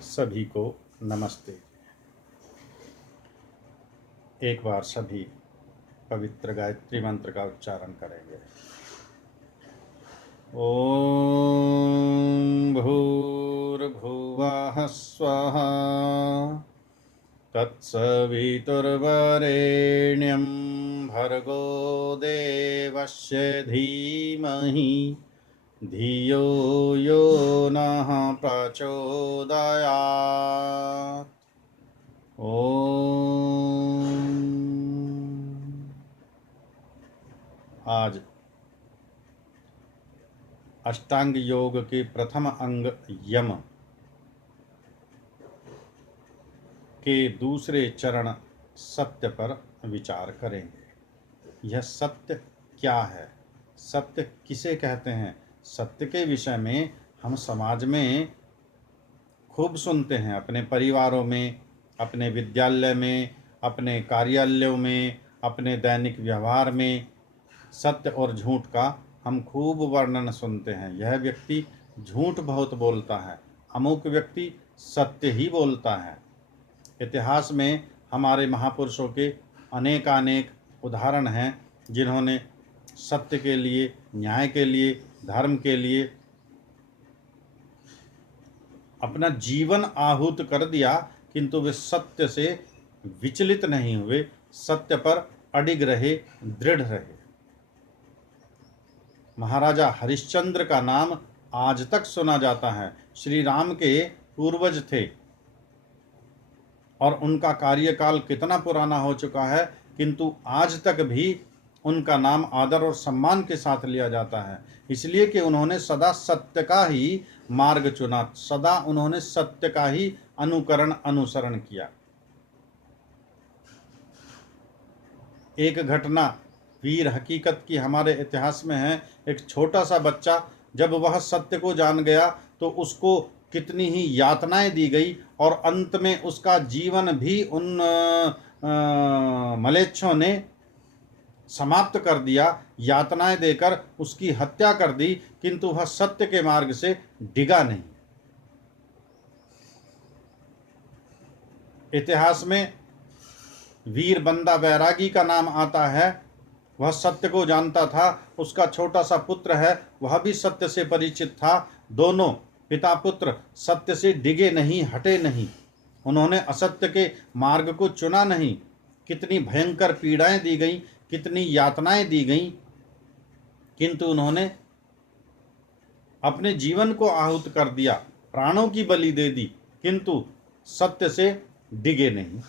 सभी को नमस्ते। एक बार सभी पवित्र गायत्री मंत्र का उच्चारण करेंगे। ओम भूर्भुवः स्वः तत्सवितुर्वरेण्यं भर्गो देवस्य धीमहि धियो यो नः प्रचोदयात्। ओम। आज अष्टांग योग के प्रथम अंग यम के दूसरे चरण सत्य पर विचार करेंगे। यह सत्य क्या है, सत्य किसे कहते हैं? सत्य के विषय में हम समाज में खूब सुनते हैं, अपने परिवारों में, अपने विद्यालय में, अपने कार्यालयों में, अपने दैनिक व्यवहार में सत्य और झूठ का हम खूब वर्णन सुनते हैं। यह व्यक्ति झूठ बहुत बोलता है, अमुक व्यक्ति सत्य ही बोलता है। इतिहास में हमारे महापुरुषों के अनेकानेक उदाहरण हैं जिन्होंने सत्य के लिए, न्याय के लिए, धर्म के लिए अपना जीवन आहूत कर दिया, किंतु वे सत्य से विचलित नहीं हुए, सत्य पर अडिग रहे, दृढ़ रहे। महाराजा हरिश्चंद्र का नाम आज तक सुना जाता है। श्री राम के पूर्वज थे और उनका कार्यकाल कितना पुराना हो चुका है, किंतु आज तक भी उनका नाम आदर और सम्मान के साथ लिया जाता है, इसलिए कि उन्होंने सदा सत्य का ही मार्ग चुना, सदा उन्होंने सत्य का ही अनुसरण किया। एक घटना वीर हकीकत की हमारे इतिहास में है। एक छोटा सा बच्चा जब वह सत्य को जान गया तो उसको कितनी ही यातनाएं दी गई और अंत में उसका जीवन भी उन मलेच्छों ने समाप्त कर दिया, यातनाएं देकर उसकी हत्या कर दी, किंतु वह सत्य के मार्ग से डिगा नहीं। इतिहास में वीर बंदा बैरागी का नाम आता है। वह सत्य को जानता था। उसका छोटा सा पुत्र है, वह भी सत्य से परिचित था। दोनों पिता पुत्र सत्य से डिगे नहीं, हटे नहीं। उन्होंने असत्य के मार्ग को चुना नहीं। कितनी भयंकर पीड़ाएं दी गई, कितनी यातनाएं दी गई, किंतु उन्होंने अपने जीवन को आहूत कर दिया, प्राणों की बलि दे दी, किंतु सत्य से डिगे नहीं।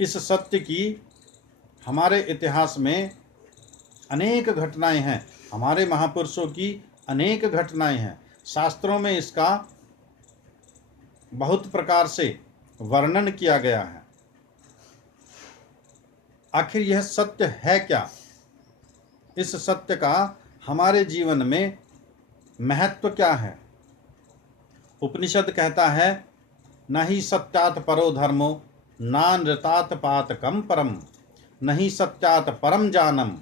इस सत्य की हमारे इतिहास में अनेक घटनाएं हैं, हमारे महापुरुषों की अनेक घटनाएं हैं। शास्त्रों में इसका बहुत प्रकार से वर्णन किया गया है। आखिर यह सत्य है क्या? इस सत्य का हमारे जीवन में महत्व क्या है? उपनिषद कहता है, न ही सत्यात परो धर्मो नानृतात पातकम परम, नहीं सत्यात परम जानम।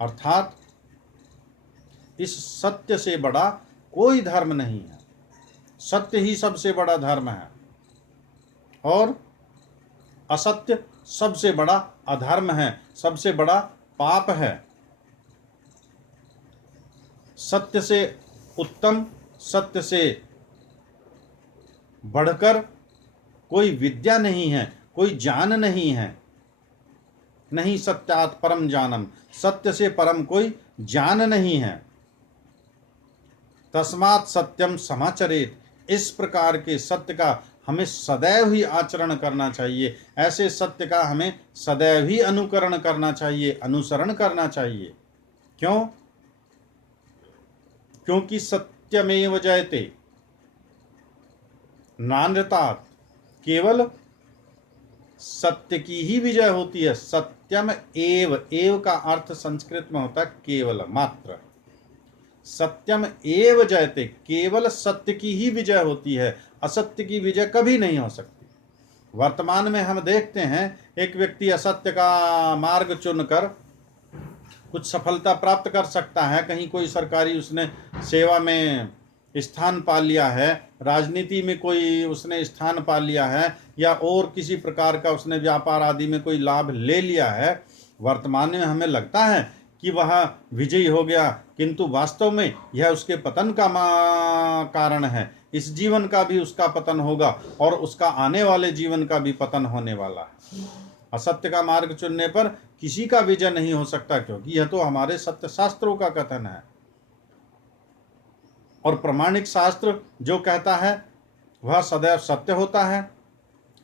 अर्थात इस सत्य से बड़ा कोई धर्म नहीं है। सत्य ही सबसे बड़ा धर्म है और असत्य सबसे बड़ा अधर्म है, सबसे बड़ा पाप है। सत्य से उत्तम, सत्य से बढ़कर कोई विद्या नहीं है, कोई ज्ञान नहीं है। नहीं सत्यात परम जानम, सत्य से परम कोई ज्ञान नहीं है। तस्मात् सत्यम समाचरेत, इस प्रकार के सत्य का हमें सदैव ही आचरण करना चाहिए। ऐसे सत्य का हमें सदैव ही अनुकरण करना चाहिए, अनुसरण करना चाहिए। क्यों? क्योंकि सत्यमेव जयते, नानृतात, केवल सत्य की ही विजय होती है। सत्यम एव, एव का अर्थ संस्कृत में होता है केवल, मात्र। सत्यम एव जयते, केवल सत्य की ही विजय होती है, असत्य की विजय कभी नहीं हो सकती। वर्तमान में हम देखते हैं एक व्यक्ति असत्य का मार्ग चुनकर कुछ सफलता प्राप्त कर सकता है, कहीं कोई सरकारी उसने सेवा में स्थान पा लिया है, राजनीति में कोई उसने स्थान पा लिया है, या और किसी प्रकार का उसने व्यापार आदि में कोई लाभ ले लिया है, वर्तमान में हमें लगता है कि वह विजयी हो गया, किंतु वास्तव में यह उसके पतन का कारण है। इस जीवन का भी उसका पतन होगा और उसका आने वाले जीवन का भी पतन होने वाला है। असत्य का मार्ग चुनने पर किसी का विजय नहीं हो सकता, क्योंकि यह तो हमारे सत्य शास्त्रों का कथन है। और प्रमाणिक शास्त्र जो कहता है वह सदैव सत्य होता है,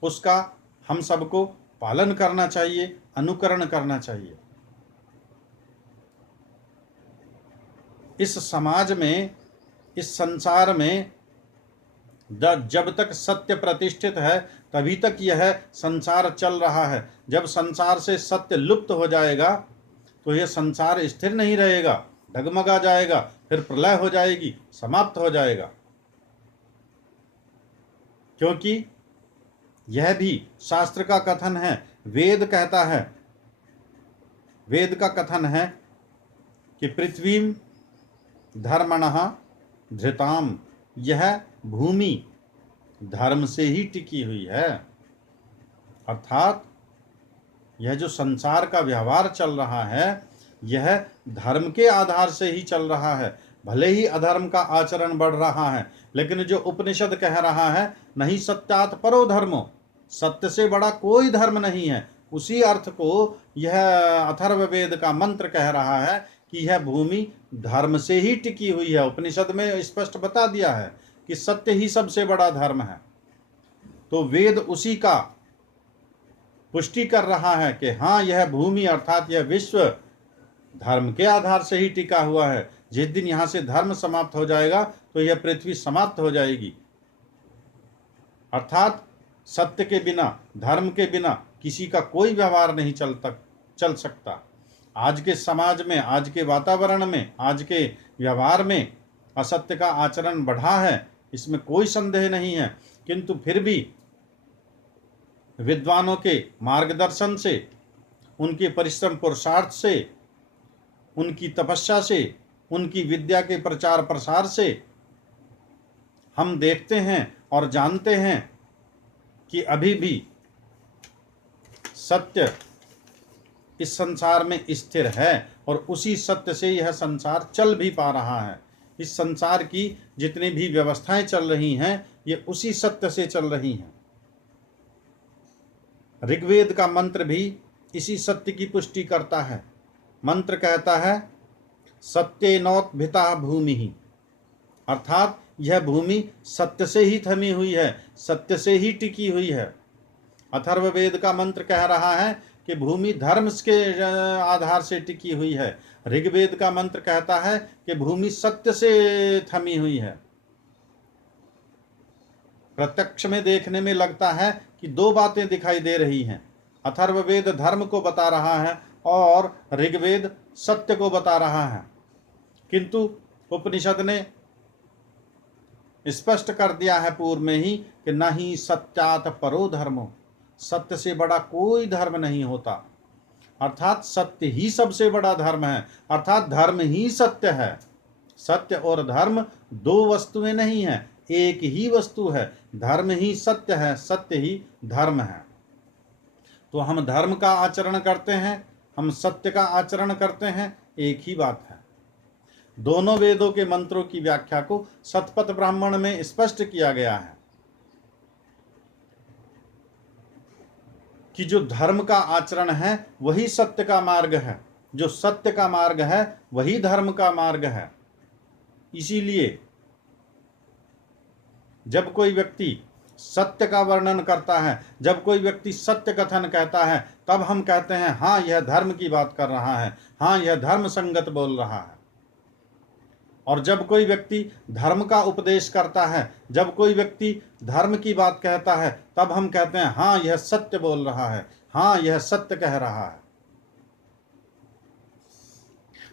उसका हम सबको पालन करना चाहिए, अनुकरण करना चाहिए। इस समाज में, इस संसार में जब तक सत्य प्रतिष्ठित है तभी तक यह संसार चल रहा है। जब संसार से सत्य लुप्त हो जाएगा तो यह संसार स्थिर नहीं रहेगा, डगमगा जाएगा, फिर प्रलय हो जाएगी, समाप्त हो जाएगा। क्योंकि यह भी शास्त्र का कथन है, वेद कहता है, वेद का कथन है कि पृथ्वीम धर्मणः धृताम, यह भूमि धर्म से ही टिकी हुई है। अर्थात यह जो संसार का व्यवहार चल रहा है यह धर्म के आधार से ही चल रहा है। भले ही अधर्म का आचरण बढ़ रहा है, लेकिन जो उपनिषद कह रहा है नहीं सत्यात परो धर्मो, सत्य से बड़ा कोई धर्म नहीं है, उसी अर्थ को यह अथर्ववेद का मंत्र कह रहा है कि यह भूमि धर्म से ही टिकी हुई है। उपनिषद में स्पष्ट बता दिया है कि सत्य ही सबसे बड़ा धर्म है। तो वेद उसी का पुष्टि कर रहा है कि हाँ, यह भूमि अर्थात यह विश्व धर्म के आधार से ही टिका हुआ है। जिस दिन यहाँ से धर्म समाप्त हो जाएगा तो यह पृथ्वी समाप्त हो जाएगी। अर्थात सत्य के बिना, धर्म के बिना किसी का कोई व्यवहार नहीं चल सकता। आज के समाज में, आज के वातावरण में, आज के व्यवहार में असत्य का आचरण बढ़ा है, इसमें कोई संदेह नहीं है। किंतु फिर भी विद्वानों के मार्गदर्शन से, उनके परिश्रम पुरुषार्थ से, उनकी तपस्या से, उनकी विद्या के प्रचार प्रसार से हम देखते हैं और जानते हैं कि अभी भी सत्य इस संसार में स्थिर है और उसी सत्य से यह संसार चल भी पा रहा है। इस संसार की जितनी भी व्यवस्थाएं चल रही हैं ये उसी सत्य से चल रही हैं। ऋग्वेद का मंत्र भी इसी सत्य की पुष्टि करता है। मंत्र कहता है सत्येनोत्भिता भूमि, अर्थात यह भूमि सत्य से ही थमी हुई है, सत्य से ही टिकी हुई है। अथर्ववेद का मंत्र कह रहा है कि भूमि धर्म के आधार से टिकी हुई है। ऋग्वेद का मंत्र कहता है कि भूमि सत्य से थमी हुई है। प्रत्यक्ष में देखने में लगता है कि दो बातें दिखाई दे रही हैं। अथर्ववेद धर्म को बता रहा है और ऋग्वेद सत्य को बता रहा है, किंतु उपनिषद ने स्पष्ट कर दिया है पूर्व में ही कि नहीं सत्यात परो धर्मो, सत्य से बड़ा कोई धर्म नहीं होता। अर्थात सत्य ही सबसे बड़ा धर्म है, अर्थात धर्म ही सत्य है। सत्य और धर्म दो वस्तुएं नहीं हैं, एक ही वस्तु है। धर्म ही सत्य है, सत्य ही धर्म है। तो हम धर्म का आचरण करते हैं, हम सत्य का आचरण करते हैं, एक ही बात है। दोनों वेदों के मंत्रों की व्याख्या को शतपथ ब्राह्मण में स्पष्ट किया गया है कि जो धर्म का आचरण है वही सत्य का मार्ग है, जो सत्य का मार्ग है वही धर्म का मार्ग है। इसीलिए जब कोई व्यक्ति सत्य का वर्णन करता है, जब कोई व्यक्ति सत्य कथन कहता है, तब हम कहते हैं हाँ यह धर्म की बात कर रहा है, हाँ यह धर्म संगत बोल रहा है। और जब कोई व्यक्ति धर्म का उपदेश करता है, जब कोई व्यक्ति धर्म की बात कहता है, तब हम कहते हैं हाँ यह सत्य बोल रहा है, हाँ यह सत्य कह रहा है।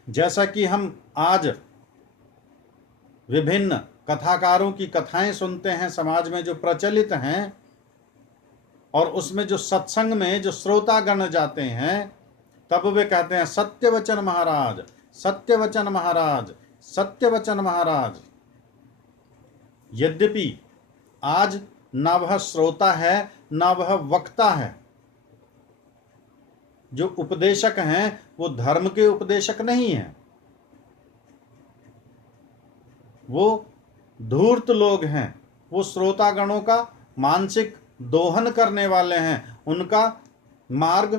जैसा कि हम आज विभिन्न कथाकारों की कथाएं सुनते हैं समाज में जो प्रचलित हैं, और उसमें जो सत्संग में जो श्रोतागण जाते हैं, तब वे कहते हैं सत्य वचन महाराज, सत्य वचन महाराज, सत्य वचन महाराज। यद्यपि आज ना वह श्रोता है ना वह वक्ता है। जो उपदेशक हैं वो धर्म के उपदेशक नहीं हैं, वो धूर्त लोग हैं। वो श्रोतागणों का मानसिक दोहन करने वाले हैं, उनका मार्ग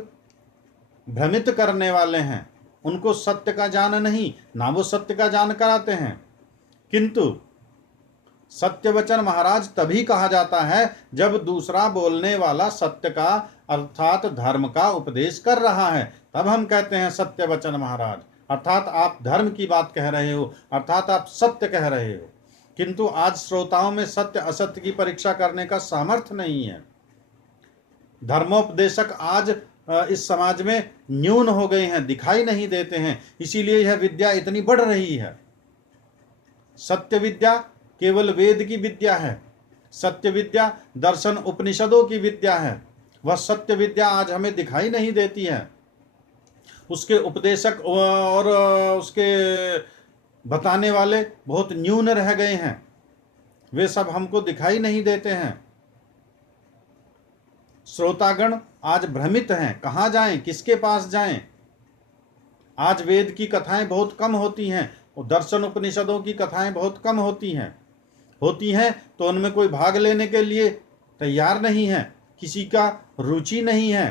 भ्रमित करने वाले हैं। उनको सत्य का ज्ञान नहीं, ना वो सत्य का ज्ञान कराते हैं। किंतु सत्य वचन महाराज तभी कहा जाता है जब दूसरा बोलने वाला सत्य का अर्थात धर्म का उपदेश कर रहा है, तब हम कहते हैं सत्य वचन महाराज। अर्थात आप धर्म की बात कह रहे हो, अर्थात आप सत्य कह रहे हो। किंतु आज श्रोताओं में सत्य असत्य की परीक्षा करने का सामर्थ्य नहीं है। धर्मोपदेशक आज इस समाज में न्यून हो गए हैं, दिखाई नहीं देते हैं। इसीलिए यह विद्या इतनी बढ़ रही है। सत्य विद्या केवल वेद की विद्या है, सत्य विद्या दर्शन उपनिषदों की विद्या है। वह सत्य विद्या आज हमें दिखाई नहीं देती है। उसके उपदेशक और उसके बताने वाले बहुत न्यून रह गए हैं, वे सब हमको दिखाई नहीं देते हैं। श्रोतागण आज भ्रमित हैं, कहाँ जाएं, किसके पास जाएं। आज वेद की कथाएं बहुत कम होती हैं और दर्शन उपनिषदों की कथाएं बहुत कम होती हैं तो उनमें कोई भाग लेने के लिए तैयार नहीं है, किसी का रुचि नहीं है।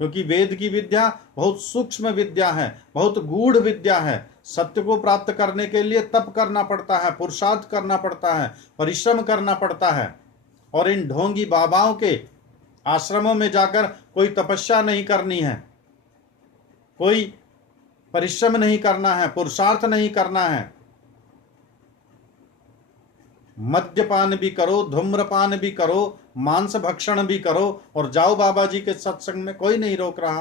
क्योंकि वेद की विद्या बहुत सूक्ष्म विद्या है, बहुत गूढ़ विद्या है। सत्य को प्राप्त करने के लिए तप करना पड़ता है, पुरुषार्थ करना पड़ता है, परिश्रम करना पड़ता है। और इन ढोंगी बाबाओं के आश्रमों में जाकर कोई तपस्या नहीं करनी है, कोई परिश्रम नहीं करना है, पुरुषार्थ नहीं करना है। मद्यपान भी करो, धूम्रपान भी करो, मांस भक्षण भी करो और जाओ बाबा जी के सत्संग में, कोई नहीं रोक रहा।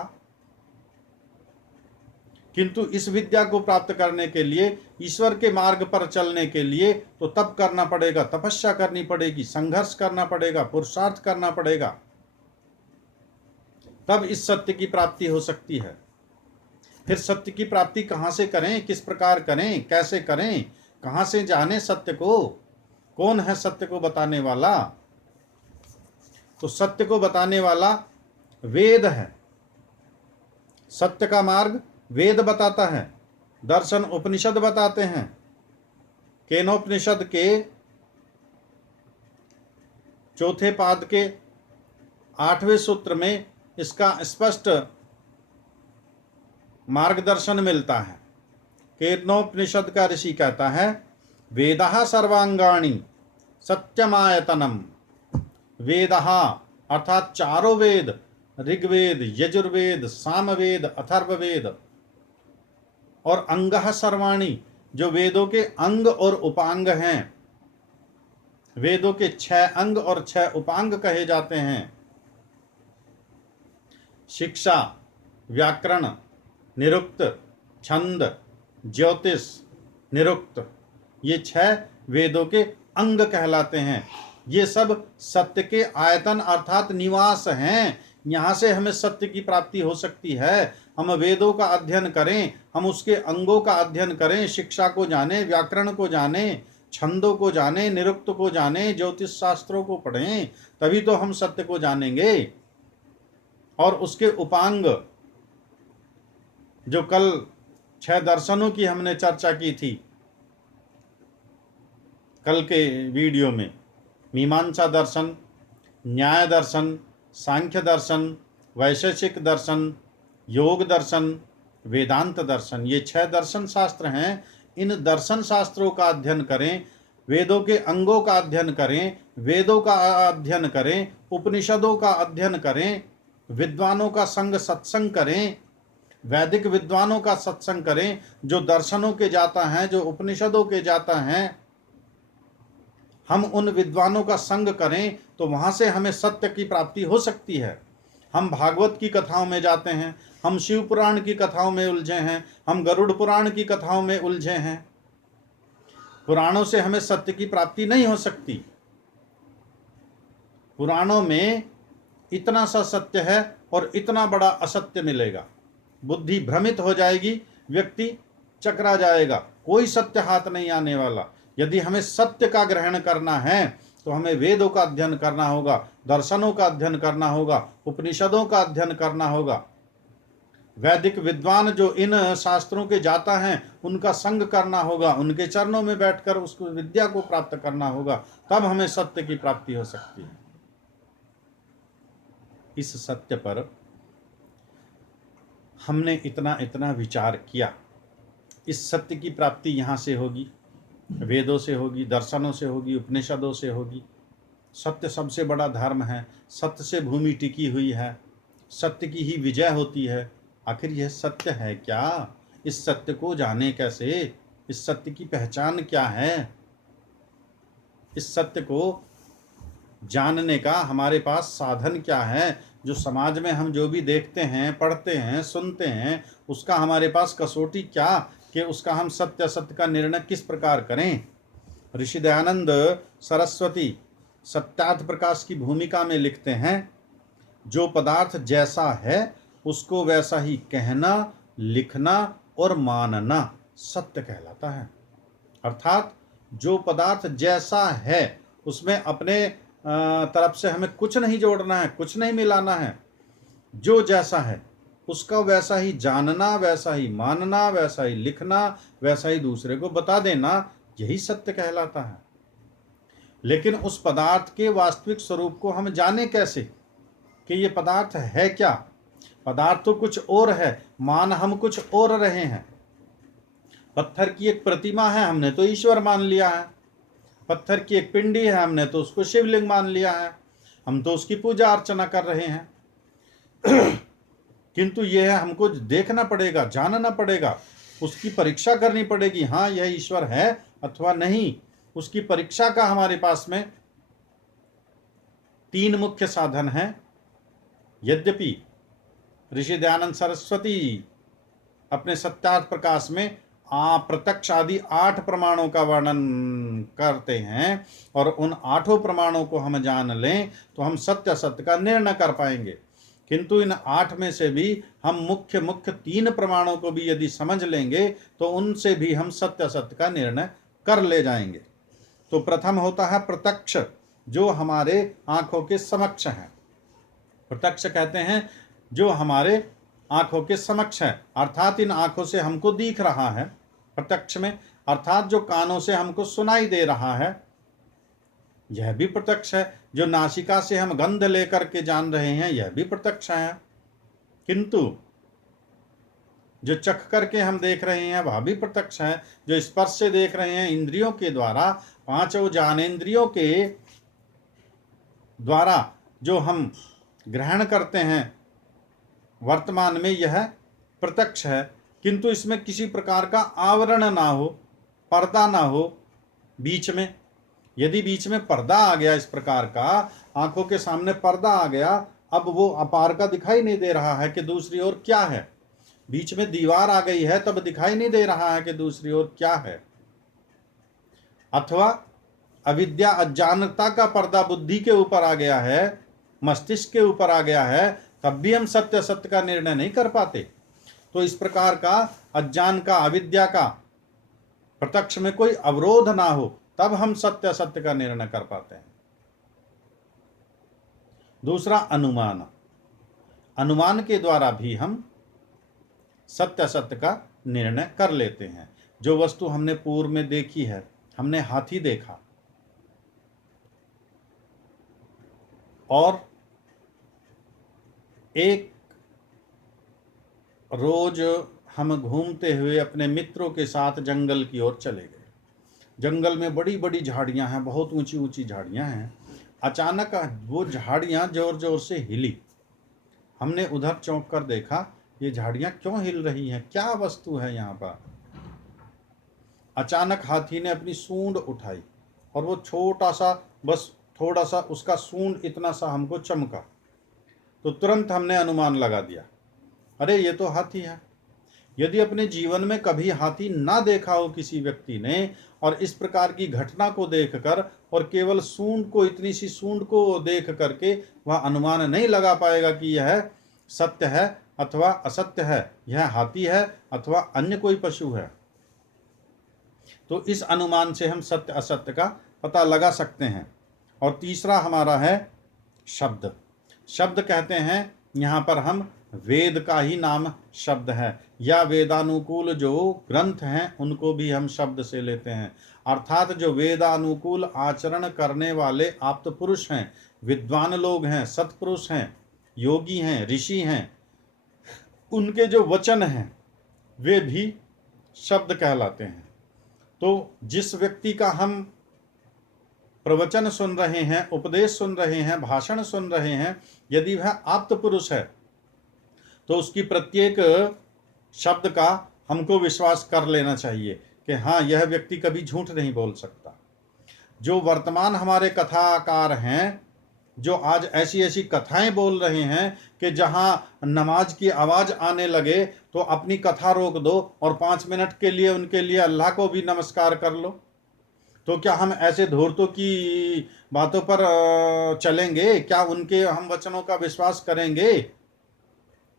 किंतु इस विद्या को प्राप्त करने के लिए, ईश्वर के मार्ग पर चलने के लिए तो तप करना पड़ेगा, तपस्या करनी पड़ेगी, संघर्ष करना पड़ेगा, पुरुषार्थ करना पड़ेगा, तब इस सत्य की प्राप्ति हो सकती है। फिर सत्य की प्राप्ति कहाँ से करें, किस प्रकार करें, कैसे करें, कहाँ से जाने सत्य को, कौन है सत्य को बताने वाला? तो सत्य को बताने वाला वेद है। सत्य का मार्ग वेद बताता है, दर्शन उपनिषद बताते हैं। केनोपनिषद के चौथे पाद के 8वें सूत्र में इसका स्पष्ट मार्गदर्शन मिलता है। केनोपनिषद का ऋषि कहता है, वेदः सर्वांगाणि सत्यमायतनम। वेदः अर्थात चारों वेद, ऋग्वेद, यजुर्वेद, सामवेद, अथर्ववेद, और अंगः सर्वाणि, जो वेदों के अंग और उपांग हैं। वेदों के 6 अंग और 6 उपांग कहे जाते हैं। शिक्षा, व्याकरण, निरुक्त, छंद, ज्योतिष, निरुक्त, ये 6 वेदों के अंग कहलाते हैं। ये सब सत्य के आयतन अर्थात निवास हैं। यहाँ से हमें सत्य की प्राप्ति हो सकती है। हम वेदों का अध्ययन करें, हम उसके अंगों का अध्ययन करें, शिक्षा को जाने, व्याकरण को जाने, छंदों को जाने, निरुक्त को जाने, ज्योतिष शास्त्रों को पढ़ें, तभी तो हम सत्य को जानेंगे। और उसके उपांग, जो कल 6 दर्शनों की हमने चर्चा की थी कल के वीडियो में, मीमांसा दर्शन, न्याय दर्शन, सांख्य दर्शन, वैशेषिक दर्शन, योग दर्शन, वेदांत दर्शन, ये 6 दर्शन शास्त्र हैं। इन दर्शन शास्त्रों का अध्ययन करें, वेदों के अंगों का अध्ययन करें, वेदों का अध्ययन करें, उपनिषदों का अध्ययन करें, विद्वानों का संग सत्संग करें, वैदिक विद्वानों का सत्संग करें, जो दर्शनों के जाता है, जो उपनिषदों के जाता है। हम उन विद्वानों का संग करें तो वहाँ से हमें सत्य की प्राप्ति हो सकती है। हम भागवत की कथाओं में जाते हैं, हम शिव पुराण की कथाओं में उलझे हैं, हम गरुड़ पुराण की कथाओं में उलझे हैं। पुराणों से हमें सत्य की प्राप्ति नहीं हो सकती। पुराणों में इतना सा सत्य है और इतना बड़ा असत्य मिलेगा। बुद्धि भ्रमित हो जाएगी, व्यक्ति चकरा जाएगा, कोई सत्य हाथ नहीं आने वाला। यदि हमें सत्य का ग्रहण करना है तो हमें वेदों का अध्ययन करना होगा, दर्शनों का अध्ययन करना होगा, उपनिषदों का अध्ययन करना होगा। वैदिक विद्वान जो इन शास्त्रों के जाता हैं उनका संग करना होगा, उनके चरणों में बैठकर उसको विद्या को प्राप्त करना होगा, तब हमें सत्य की प्राप्ति हो सकती है। इस सत्य पर हमने इतना इतना विचार किया। इस सत्य की प्राप्ति यहाँ से होगी, वेदों से होगी, दर्शनों से होगी, उपनिषदों से होगी। सत्य सबसे बड़ा धर्म है, सत्य से भूमि टिकी हुई है, सत्य की ही विजय होती है। आखिर यह सत्य है क्या? इस सत्य को जाने कैसे? इस सत्य की पहचान क्या है? इस सत्य को जानने का हमारे पास साधन क्या है? जो समाज में हम जो भी देखते हैं, पढ़ते हैं, सुनते हैं, उसका हमारे पास कसौटी क्या कि उसका हम सत्य असत्य का निर्णय किस प्रकार करें? ऋषि दयानंद सरस्वती सत्यार्थ प्रकाश की भूमिका में लिखते हैं, जो पदार्थ जैसा है उसको वैसा ही कहना, लिखना और मानना सत्य कहलाता है। अर्थात जो पदार्थ जैसा है उसमें अपने तरफ से हमें कुछ नहीं जोड़ना है, कुछ नहीं मिलाना है। जो जैसा है उसका वैसा ही जानना, वैसा ही मानना, वैसा ही लिखना, वैसा ही दूसरे को बता देना, यही सत्य कहलाता है। लेकिन उस पदार्थ के वास्तविक स्वरूप को हम जाने कैसे कि ये पदार्थ है क्या? पदार्थ तो कुछ और है, मान हम कुछ और रहे हैं। पत्थर की एक प्रतिमा है, हमने तो ईश्वर मान लिया है। पत्थर की एक पिंडी है, हमने तो उसको शिवलिंग मान लिया है, हम तो उसकी पूजा अर्चना कर रहे हैं। किंतु यह है, हमको देखना पड़ेगा, जानना पड़ेगा, उसकी परीक्षा करनी पड़ेगी, हाँ यह ईश्वर है अथवा नहीं। उसकी परीक्षा का हमारे पास में 3 मुख्य साधन हैं। यद्यपि ऋषि दयानंद सरस्वती अपने सत्यार्थ प्रकाश में प्रत्यक्ष आदि 8 प्रमाणों का वर्णन करते हैं, और उन 8 प्रमाणों को हम जान लें तो हम सत्य असत्य का निर्णय कर पाएंगे। किंतु इन 8 में से भी हम मुख्य 3 प्रमाणों को भी यदि समझ लेंगे तो उनसे भी हम सत्य असत्य का निर्णय कर ले जाएंगे। तो प्रथम होता है प्रत्यक्ष, जो हमारे आंखों के समक्ष है। प्रत्यक्ष कहते हैं जो हमारे आंखों के समक्ष है, अर्थात इन आंखों से हमको दिख रहा है प्रत्यक्ष में, अर्थात जो कानों से हमको सुनाई दे रहा है यह भी प्रत्यक्ष है। जो नासिका से हम गंध लेकर के जान रहे हैं यह भी प्रत्यक्ष है। किंतु जो चख करके हम देख रहे हैं वह भी प्रत्यक्ष है। जो स्पर्श से देख रहे हैं इंद्रियों के द्वारा, 5 ज्ञानेंद्रियों के द्वारा जो हम ग्रहण करते हैं वर्तमान में, यह प्रत्यक्ष है। किंतु इसमें किसी प्रकार का आवरण ना हो, पर्दा ना हो बीच में। यदि बीच में पर्दा आ गया, इस प्रकार का आंखों के सामने पर्दा आ गया, अब वो अपार का दिखाई नहीं दे रहा है कि दूसरी ओर क्या है। बीच में दीवार आ गई है तब दिखाई नहीं दे रहा है कि दूसरी ओर क्या है। अथवा अविद्या अज्ञानता का पर्दा बुद्धि के ऊपर आ गया है, मस्तिष्क के ऊपर आ गया है, तब भी हम सत्य असत्य का निर्णय नहीं कर पाते। तो इस प्रकार का अज्ञान का, अविद्या का प्रत्यक्ष में कोई अवरोध ना हो, तब हम सत्य असत्य का निर्णय कर पाते हैं। दूसरा अनुमान। अनुमान के द्वारा भी हम सत्य असत्य का निर्णय कर लेते हैं। जो वस्तु हमने पूर्व में देखी है, हमने हाथी देखा और एक रोज हम घूमते हुए अपने मित्रों के साथ जंगल की ओर चले गए। जंगल में बड़ी बड़ी झाड़ियां हैं, बहुत ऊंची ऊंची झाड़ियां हैं। अचानक वो झाड़ियां जोर जोर से हिली। हमने उधर चौंक कर देखा, ये झाड़ियां क्यों हिल रही हैं, क्या वस्तु है यहाँ पर। अचानक हाथी ने अपनी सूंड उठाई और वो छोटा सा, बस थोड़ा सा उसका सूंड इतना सा हमको चमका, तो तुरंत हमने अनुमान लगा दिया, अरे ये तो हाथी है। यदि अपने जीवन में कभी हाथी ना देखा हो किसी व्यक्ति ने, और इस प्रकार की घटना को देखकर और केवल सूंड को, इतनी सी सूंड को देख करके वह अनुमान नहीं लगा पाएगा कि यह सत्य है अथवा असत्य है, यह हाथी है अथवा अन्य कोई पशु है। तो इस अनुमान से हम सत्य असत्य का पता लगा सकते हैं। और तीसरा हमारा है शब्द। शब्द कहते हैं यहाँ पर हम वेद का ही नाम शब्द है, या वेदानुकूल जो ग्रंथ हैं उनको भी हम शब्द से लेते हैं। अर्थात जो वेदानुकूल आचरण करने वाले आप्त पुरुष हैं, विद्वान लोग हैं, सत्पुरुष हैं, योगी हैं, ऋषि हैं, उनके जो वचन हैं वे भी शब्द कहलाते हैं। तो जिस व्यक्ति का हम प्रवचन सुन रहे हैं, उपदेश सुन रहे हैं, भाषण सुन रहे हैं, यदि वह आप्त पुरुष है तो उसकी प्रत्येक शब्द का हमको विश्वास कर लेना चाहिए कि हाँ, यह व्यक्ति कभी झूठ नहीं बोल सकता। जो वर्तमान हमारे कथाकार हैं, जो आज ऐसी ऐसी कथाएं बोल रहे हैं कि जहां नमाज की आवाज आने लगे तो अपनी कथा रोक दो और 5 मिनट के लिए उनके लिए अल्लाह को भी नमस्कार कर लो, तो क्या हम ऐसे धूर्तों की बातों पर चलेंगे? क्या उनके हम वचनों का विश्वास करेंगे?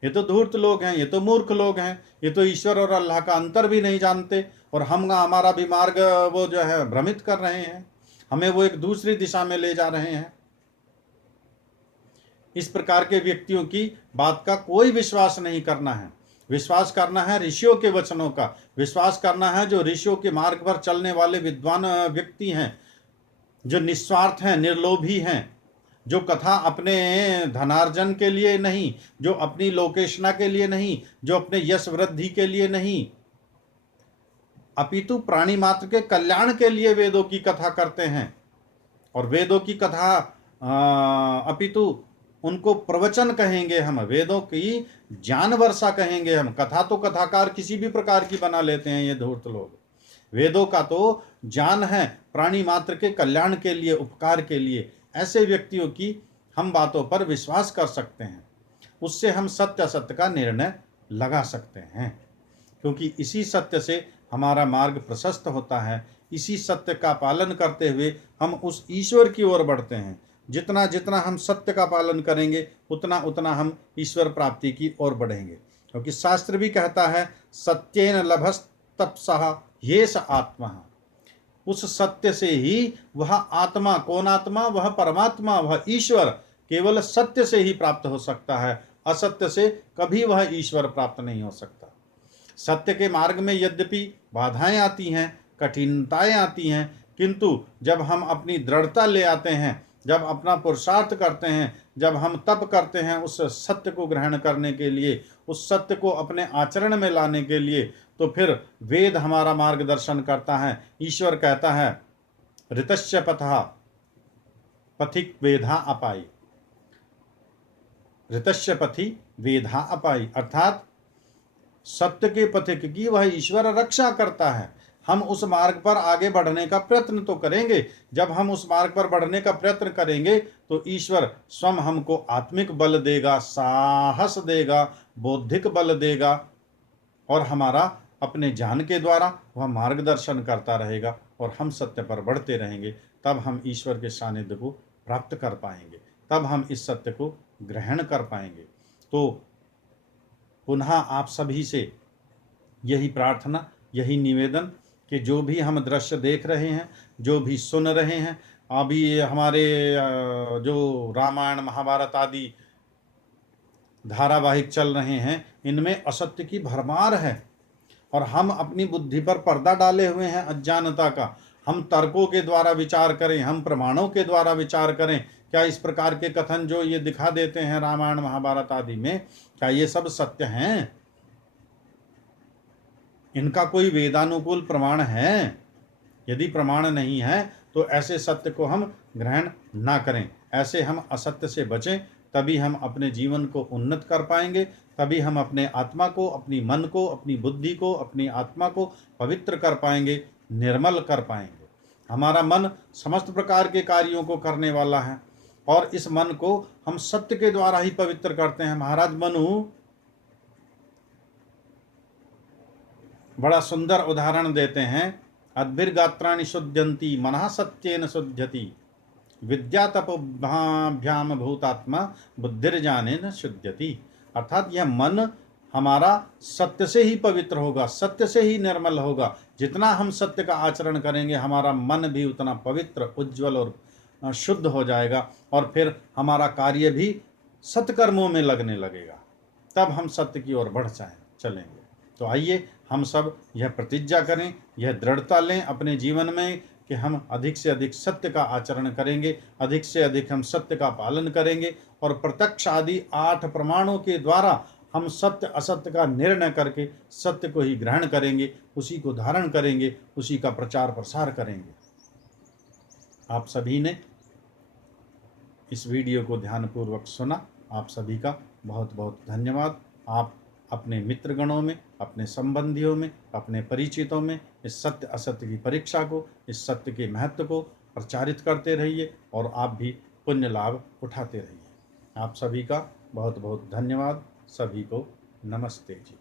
ये तो धूर्त लोग हैं, ये तो मूर्ख लोग हैं, ये तो ईश्वर और अल्लाह का अंतर भी नहीं जानते, और हमारा भी मार्ग वो जो है भ्रमित कर रहे हैं, हमें वो एक दूसरी दिशा में ले जा रहे हैं। इस प्रकार के व्यक्तियों की बात का कोई विश्वास नहीं करना है। विश्वास करना है ऋषियों के वचनों का, विश्वास करना है जो ऋषियों के मार्ग पर चलने वाले विद्वान व्यक्ति हैं, जो निस्वार्थ हैं, निर्लोभी हैं, जो कथा अपने धनार्जन के लिए नहीं, जो अपनी लोकेशना के लिए नहीं, जो अपने यश वृद्धि के लिए नहीं, अपितु प्राणी मात्र के कल्याण के लिए वेदों की कथा करते हैं। और वेदों की कथा अपितु उनको प्रवचन कहेंगे हम, वेदों की ज्ञान वर्षा कहेंगे हम। कथा तो कथाकार किसी भी प्रकार की बना लेते हैं ये धूर्त लोग। वेदों का तो ज्ञान है प्राणी मात्र के कल्याण के लिए, उपकार के लिए। ऐसे व्यक्तियों की हम बातों पर विश्वास कर सकते हैं, उससे हम सत्य असत्य का निर्णय लगा सकते हैं, क्योंकि इसी सत्य से हमारा मार्ग प्रशस्त होता है। इसी सत्य का पालन करते हुए हम उस ईश्वर की ओर बढ़ते हैं। जितना जितना हम सत्य का पालन करेंगे उतना उतना हम ईश्वर प्राप्ति की ओर बढ़ेंगे, क्योंकि शास्त्र भी कहता है सत्येन लभस्तपसः येष आत्मा। उस सत्य से ही वह आत्मा, कौन आत्मा? वह परमात्मा, वह ईश्वर केवल सत्य से ही प्राप्त हो सकता है। असत्य से कभी वह ईश्वर प्राप्त नहीं हो सकता। सत्य के मार्ग में यद्यपि बाधाएं आती हैं, कठिनताएं आती हैं, किंतु जब हम अपनी दृढ़ता ले आते हैं, जब अपना पुरुषार्थ करते हैं, जब हम तप करते हैं उस सत्य को ग्रहण करने के लिए, उस सत्य को अपने आचरण में लाने के लिए, तो फिर वेद हमारा मार्गदर्शन करता है। ईश्वर कहता है ऋतस्य पथः पथिक वेधा अपाई, ऋतस्य पथि वेधा अपाई, अर्थात सत्य के पथिक की वह ईश्वर रक्षा करता है। हम उस मार्ग पर आगे बढ़ने का प्रयत्न तो करेंगे। जब हम उस मार्ग पर बढ़ने का प्रयत्न करेंगे तो ईश्वर स्वयं हमको आत्मिक बल देगा, साहस देगा, बौद्धिक बल देगा, और हमारा अपने ज्ञान के द्वारा वह मार्गदर्शन करता रहेगा और हम सत्य पर बढ़ते रहेंगे। तब हम ईश्वर के सानिध्य को प्राप्त कर पाएंगे, तब हम इस सत्य को ग्रहण कर पाएंगे। तो पुनः आप सभी से यही प्रार्थना, यही निवेदन कि जो भी हम दृश्य देख रहे हैं, जो भी सुन रहे हैं, अभी हमारे जो रामायण महाभारत आदि धारावाहिक चल रहे हैं, इनमें असत्य की भरमार है, और हम अपनी बुद्धि पर पर्दा डाले हुए हैं अज्ञानता का। हम तर्कों के द्वारा विचार करें, हम प्रमाणों के द्वारा विचार करें, क्या इस प्रकार के कथन जो ये दिखा देते हैं रामायण महाभारत आदि में, क्या ये सब सत्य हैं? इनका कोई वेदानुकूल प्रमाण है? यदि प्रमाण नहीं है तो ऐसे सत्य को हम ग्रहण ना करें, ऐसे हम असत्य से बचें। तभी हम अपने जीवन को उन्नत कर पाएंगे, तभी हम अपने आत्मा को, अपनी मन को, अपनी बुद्धि को, अपनी आत्मा को पवित्र कर पाएंगे, निर्मल कर पाएंगे। हमारा मन समस्त प्रकार के कार्यों को करने वाला है, और इस मन को हम सत्य के द्वारा ही पवित्र करते हैं। महाराज मनु बड़ा सुंदर उदाहरण देते हैं, अद्भिर्गात्राणि शुद्ध्यन्ति मनः सत्येन शुद्ध्यति, विद्या तपोभ्याम भूतात्मा बुद्धिर्ज्ञानेन शुद्ध्यति। अर्थात यह मन हमारा सत्य से ही पवित्र होगा, सत्य से ही निर्मल होगा। जितना हम सत्य का आचरण करेंगे हमारा मन भी उतना पवित्र, उज्जवल और शुद्ध हो जाएगा, और फिर हमारा कार्य भी सत्कर्मों में लगने लगेगा। तब हम सत्य की ओर बढ़ चलेंगे। तो आइए हम सब यह प्रतिज्ञा करें, यह दृढ़ता लें अपने जीवन में कि हम अधिक से अधिक सत्य का आचरण करेंगे, अधिक से अधिक हम सत्य का पालन करेंगे, और प्रत्यक्ष आदि 8 प्रमाणों के द्वारा हम सत्य असत्य का निर्णय करके सत्य को ही ग्रहण करेंगे, उसी को धारण करेंगे, उसी का प्रचार प्रसार करेंगे। आप सभी ने इस वीडियो को ध्यानपूर्वक सुना, आप सभी का बहुत बहुत धन्यवाद। आप अपने मित्रगणों में, अपने संबंधियों में, अपने परिचितों में इस सत्य असत्य की परीक्षा को, इस सत्य के महत्व को प्रचारित करते रहिए, और आप भी पुण्य लाभ उठाते रहिए। आप सभी का बहुत बहुत धन्यवाद। सभी को नमस्ते जी।